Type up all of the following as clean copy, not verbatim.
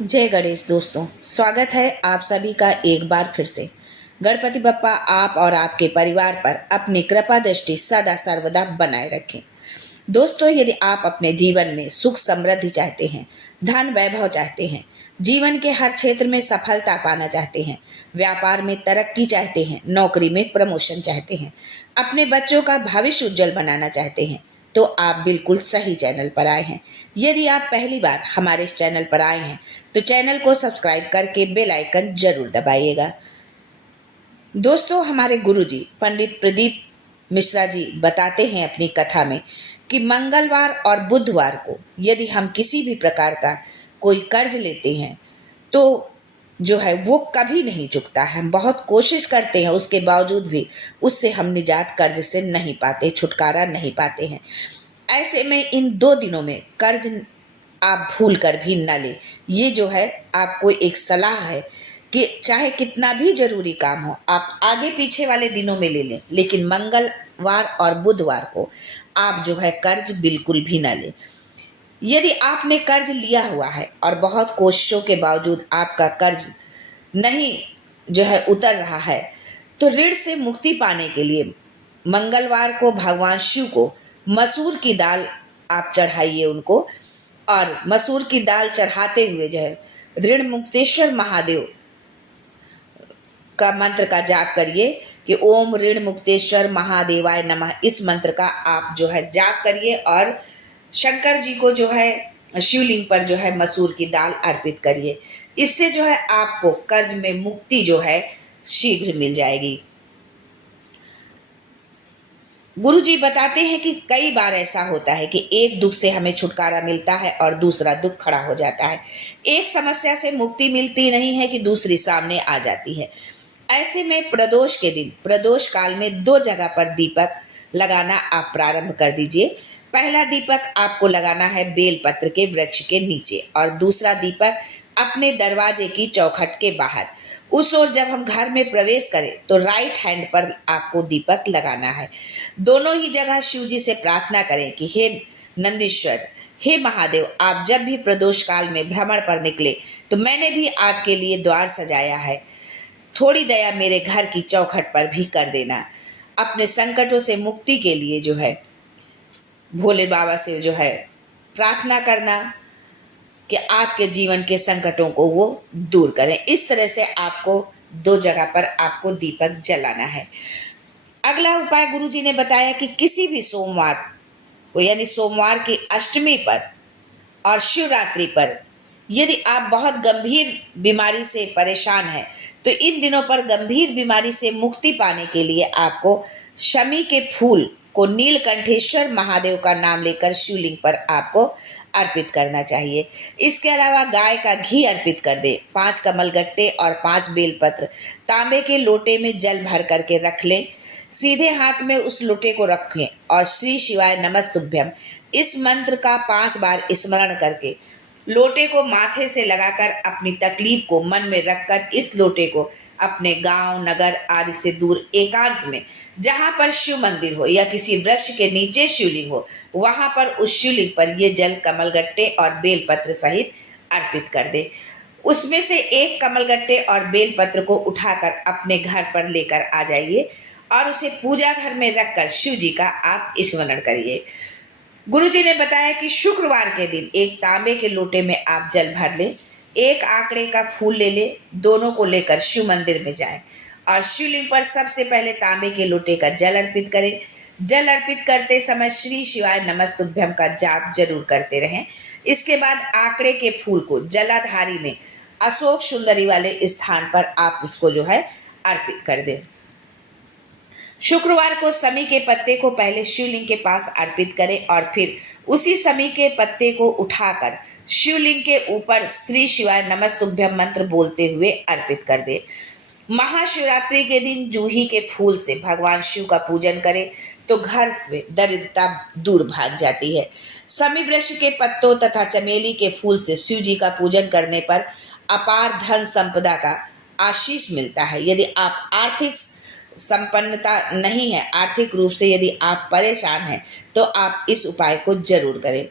जय गणेश दोस्तों, स्वागत है आप सभी का एक बार फिर से। गणपति बप्पा आप और आपके परिवार पर अपनी कृपा दृष्टि सदा सर्वदा बनाए रखें। दोस्तों, यदि आप अपने जीवन में सुख समृद्धि चाहते हैं, धन वैभव चाहते हैं, जीवन के हर क्षेत्र में सफलता पाना चाहते हैं, व्यापार में तरक्की चाहते हैं, नौकरी में प्रमोशन चाहते हैं, अपने बच्चों का भविष्य उज्जवल बनाना चाहते हैं, तो आप बिल्कुल सही चैनल पर आए हैं। यदि आप पहली बार हमारे इस चैनल पर आए हैं तो चैनल को सब्सक्राइब करके बेल आइकन जरूर दबाइएगा। दोस्तों, हमारे गुरुजी पंडित प्रदीप मिश्रा जी बताते हैं अपनी कथा में कि मंगलवार और बुधवार को यदि हम किसी भी प्रकार का कोई कर्ज लेते हैं तो जो है वो कभी नहीं चुकता है। हम बहुत कोशिश करते हैं, उसके बावजूद भी उससे हम निजात कर्ज से नहीं पाते, छुटकारा नहीं पाते हैं। ऐसे में इन 2 दिनों में कर्ज आप भूल कर भी न ले। ये जो है आपको एक सलाह है कि चाहे कितना भी जरूरी काम हो आप आगे पीछे वाले दिनों में ले लें, लेकिन मंगलवार और बुधवार को आप जो है कर्ज बिल्कुल भी न लें। यदि आपने कर्ज लिया हुआ है और बहुत कोशिशों के बावजूद आपका कर्ज नहीं जो है उतर रहा है, तो ऋण से मुक्ति पाने के लिए मंगलवार को भगवान शिव को मसूर की दाल आप चढ़ाइए उनको, और मसूर की दाल चढ़ाते हुए जो है ऋण मुक्तेश्वर महादेव का मंत्र का जाप करिए कि ओम ऋण मुक्तेश्वर महादेवाय नमः। इस मंत्र का आप जो है जाप करिए और शंकर जी को जो है शिवलिंग पर जो है मसूर की दाल अर्पित करिए। इससे जो है आपको कर्ज में मुक्ति जो है शीघ्र मिल जाएगी। गुरु जी बताते हैं कि कई बार ऐसा होता है कि एक दुख से हमें छुटकारा मिलता है और दूसरा दुख खड़ा हो जाता है। एक समस्या से मुक्ति मिलती नहीं है कि दूसरी सामने आ जाती है। ऐसे में प्रदोष के दिन, प्रदोष काल में 2 जगह पर दीपक लगाना आप प्रारंभ कर दीजिए। पहला दीपक आपको लगाना है बेलपत्र के वृक्ष के नीचे और दूसरा दीपक अपने दरवाजे की चौखट के बाहर। उस ओर जब हम घर में प्रवेश करें तो राइट हैंड पर आपको दीपक लगाना है। दोनों ही जगह शिव जी से प्रार्थना करें कि हे नंदीश्वर, हे महादेव, आप जब भी प्रदोष काल में भ्रमण पर निकले तो मैंने भी आपके लिए द्वार सजाया है, थोड़ी दया मेरे घर की चौखट पर भी कर देना। अपने संकटों से मुक्ति के लिए जो है भोले बाबा से जो है प्रार्थना करना कि आपके जीवन के संकटों को वो दूर करें। इस तरह से आपको 2 जगह पर आपको दीपक जलाना है। अगला उपाय गुरुजी ने बताया कि किसी भी सोमवार को यानी सोमवार की अष्टमी पर और शिवरात्रि पर यदि आप बहुत गंभीर बीमारी से परेशान हैं तो इन दिनों पर गंभीर बीमारी से मुक्ति पाने के लिए आपको शमी के फूल को नीलकंठेश्वर महादेव का नाम लेकर शिवलिंग पर आपको अर्पित करना चाहिए। इसके अलावा गाय का घी अर्पित कर दे, 5 कमलगट्टे और 5 बेलपत्र तांबे के लोटे में जल भर करके रख लें। सीधे हाथ में उस लोटे को रखें और श्री शिवाय नमस्तुभ्यम इस मंत्र का 5 बार स्मरण करके लोटे को माथे से लगाकर अपनी तकलीफ को मन में रखकर इस लोटे को अपने गांव नगर आदि से दूर एकांत में जहां पर शिव मंदिर हो या किसी वृक्ष के नीचे शिवलिंग हो वहां पर उस शिवलिंग पर ये जल कमलगट्टे और बेलपत्र सहित अर्पित कर दे। उसमें से एक कमलगट्टे और बेलपत्र को उठाकर अपने घर पर लेकर आ जाइए और उसे पूजा घर में रखकर शिव जी का आप स्मरण करिए। गुरुजी ने बताया कि शुक्रवार के दिन एक तांबे के लोटे में आप जल भर लें, एक आंकड़े का फूल ले लें, दोनों को लेकर शिव मंदिर में जाएं और शिवलिंग पर सबसे पहले तांबे के लोटे का जल अर्पित करें। जल अर्पित करते समय श्री शिवाय नमस्तुभ्यम का जाप जरूर करते रहें। इसके बाद आंकड़े के फूल को जलाधारी में अशोक सुंदरी वाले स्थान पर आप उसको जो है अर्पित कर दें। शुक्रवार को समी के पत्ते को पहले शिवलिंग के पास अर्पित करें और फिर उसी समी के पत्ते को उठाकर शिवलिंग के ऊपर श्री शिवाय नमस्तुभ्यम मंत्र बोलते हुए अर्पित कर दे। महाशिवरात्रि के दिन जूही के फूल से भगवान शिव का पूजन करें तो घर से दरिद्रता दूर भाग जाती है। समी वृक्ष के पत्तों तथा चमेली के फूल से शिव जी का पूजन करने पर अपार धन संपदा का आशीष मिलता है। यदि आप आर्थिक संपन्नता नहीं है, आर्थिक रूप से यदि आप परेशान हैं तो आप इस उपाय को जरूर करें।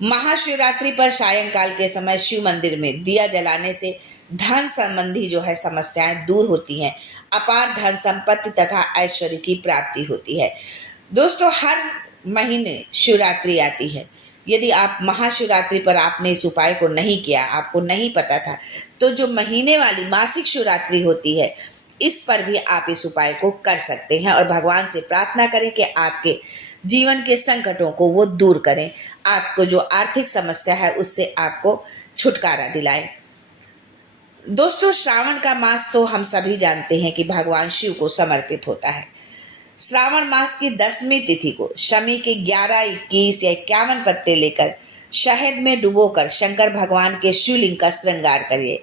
महाशिवरात्रि पर सायंकाल के समय शिव मंदिर में दिया जलाने से धन संबंधी जो है समस्याएं दूर होती हैं, अपार धन संपत्ति तथा ऐश्वर्य की प्राप्ति होती है। दोस्तों, हर महीने शिवरात्रि आती है। यदि आप महाशिवरात्रि पर आपने इस उपाय को नहीं किया, आपको नहीं पता था, तो जो महीने वाली मासिक शिवरात्रि होती है, इस पर भी आप इस उपाय को कर सकते हैं और भगवान से प्रार्थना करें कि आपके जीवन के संकटों को वो दूर करें, आपको जो आर्थिक समस्या है उससे आपको छुटकारा दिलाए। दोस्तों, श्रावण का मास तो हम सभी जानते हैं कि भगवान शिव को समर्पित होता है। श्रावण मास की 10वीं तिथि को शमी के 11, 21 या 51 पत्ते लेकर शहद में डुबोकर शंकर भगवान के शिवलिंग का श्रृंगार करिए।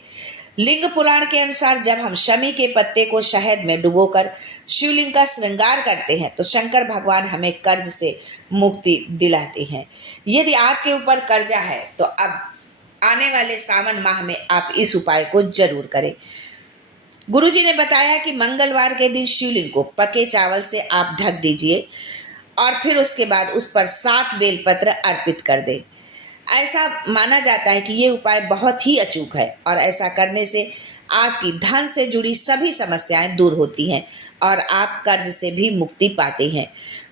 लिंग पुराण के अनुसार जब हम शमी के पत्ते को शहद में डुबोकर शिवलिंग का श्रृंगार करते हैं तो शंकर भगवान हमें कर्ज से मुक्ति दिलाते हैं। यदि आपके ऊपर कर्जा है तो अब आने वाले सावन माह में आप इस उपाय को जरूर करें। गुरुजी ने बताया कि मंगलवार के दिन शिवलिंग को पके चावल से आप ढक दीजिए और फिर उसके बाद उस पर 7 बेलपत्र अर्पित कर दें। ऐसा माना जाता है कि ये उपाय बहुत ही अचूक है और ऐसा करने से आपकी धन से जुड़ी सभी समस्याएं दूर होती हैं और आप कर्ज से भी मुक्ति पाते हैं।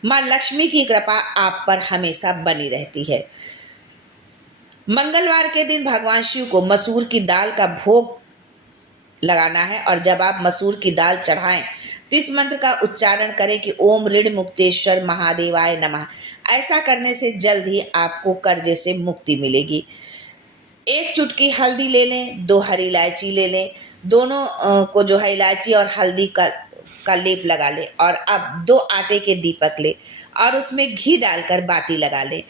माँ लक्ष्मी की कृपा आप पर हमेशा बनी रहती है। मंगलवार के दिन भगवान शिव को मसूर की दाल का भोग लगाना है और जब आप मसूर की दाल चढ़ाएं तो इस मंत्र का उच्चारण करें कि ओम ऋण मुक्तेश्वर महादेवाय नमः। ऐसा करने से जल्द ही आपको कर्जे से मुक्ति मिलेगी। 1 चुटकी हल्दी ले लें, 2 हरी इलायची ले लें, दोनों को जो है इलायची और हल्दी का लेप लगा लें और अब 2 आटे के दीपक लें और उसमें घी डालकर बाती लगा लें।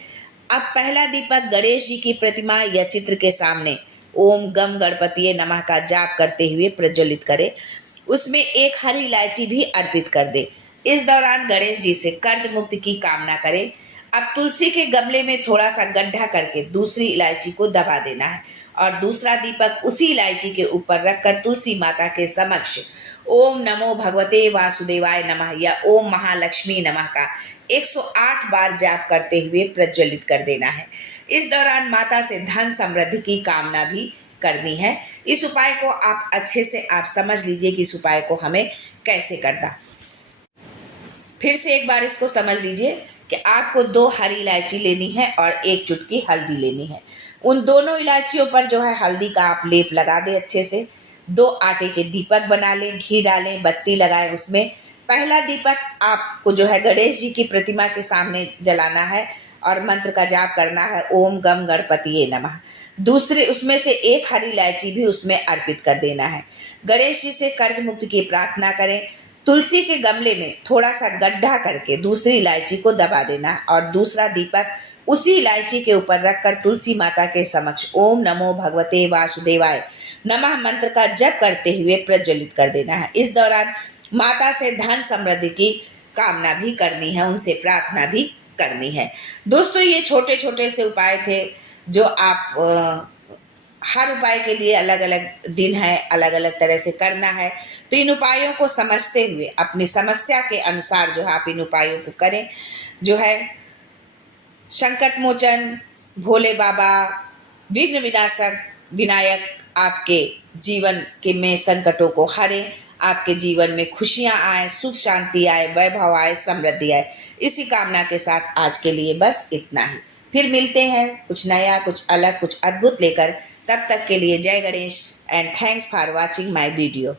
अब पहला दीपक गणेश जी की प्रतिमा या चित्र के सामने ओम गम गणपतिये नमः का जाप करते हुए प्रज्वलित करें। उसमें 1 हरी इलायची भी अर्पित कर दे। इस दौरान गणेश जी से कर्ज मुक्ति की कामना करें। अब तुलसी के गमले में थोड़ा सा गड्ढा करके दूसरी इलायची को दबा देना है और दूसरा दीपक उसी इलायची के ऊपर रखकर तुलसी माता के समक्ष ओम नमो भगवते वासुदेवाय नमः या ओम महालक्ष्मी नमः का 108 बार जाप करते हुए प्रज्वलित कर देना है। इस दौरान माता से धन समृद्धि की कामना भी करनी है। इस उपाय को आप अच्छे से आप समझ लीजिए कि इस उपाय को हमें कैसे करना। फिर से एक बार इसको समझ लीजिए कि आपको 2 हरी इलायची लेनी है और 1 चुटकी हल्दी लेनी है। उन दोनों इलायचियों पर जो है हल्दी का आप लेप लगा दें अच्छे से। 2 आटे के दीपक बना लें, घी डालें, बत्ती लगाएं उसमें। पहला दीपक आपको जो है गणेश जी की प्रतिमा के सामने जलाना है और मंत्र का जाप करना है ओम गम गणपतिये नमः। दूसरे उसमें से 1 हरी इलायची भी उसमें अर्पित कर देना है। गणेश जी से कर्ज मुक्ति की प्रार्थना करें। तुलसी के गमले में थोड़ा सा गड्ढा करके दूसरी इलायची को दबा देना और दूसरा दीपक उसी इलायची के ऊपर रखकर तुलसी माता के समक्ष ओम नमो भगवते वासुदेवाय नमः मंत्र का जप करते हुए प्रज्वलित कर देना है। इस दौरान माता से धन समृद्धि की कामना भी करनी है, उनसे प्रार्थना भी करनी है। दोस्तों, ये छोटे छोटे से उपाय थे जो आप हर उपाय के लिए अलग अलग दिन है, अलग अलग तरह से करना है। तो इन उपायों को समझते हुए अपनी समस्या के अनुसार जो है आप इन उपायों को करें। जो है संकट मोचन भोले बाबा विघ्न विनाशक विनायक आपके जीवन के में संकटों को हरें, आपके जीवन में खुशियां आए, सुख शांति आए, वैभव आए, समृद्धि आए। इसी कामना के साथ आज के लिए बस इतना ही। फिर मिलते हैं कुछ नया, कुछ अलग, कुछ अद्भुत लेकर। तब तक के लिए जय Ganesh and thanks for watching my video.